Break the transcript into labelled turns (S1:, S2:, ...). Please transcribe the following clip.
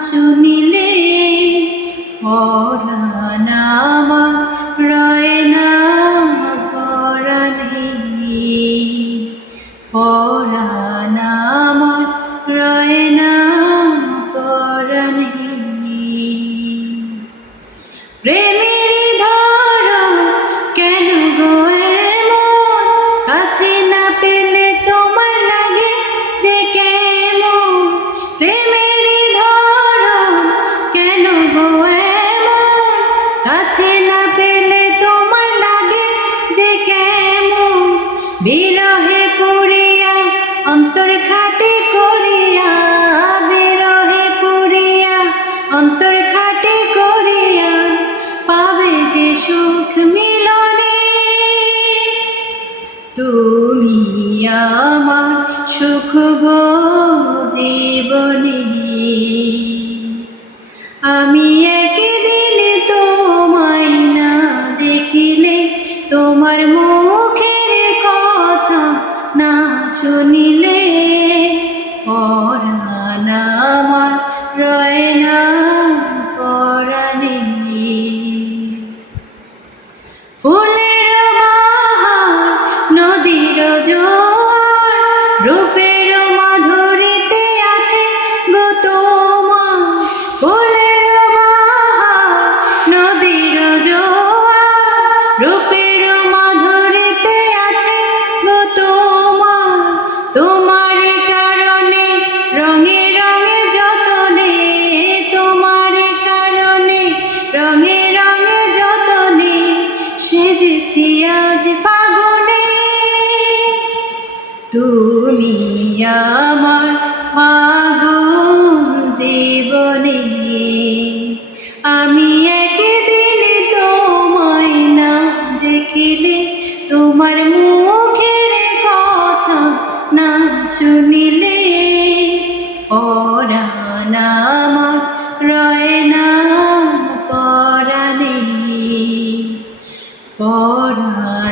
S1: শুনিলে পরাণ আমার রয় না পরাণ আমার রয় বিরহে পুরিয়া অন্তর খাটে করিয়া, বিরহে পুরিয়া অন্তর খাটে করিয়া পাবে যে সুখ মিলনে। তুমি আমার সুখ গো জীবনে। আমি ফুলের নদীর জোয়ার রূপের মাধুরীতে ফাগুনে। তুমি আমার ফাগুন জীবনে। আমি একদিন তোমায় না দেখিলে তোমার মুখের কথা না শুনিলে। পরাণ আমার রয় না পরাণে। পরাণ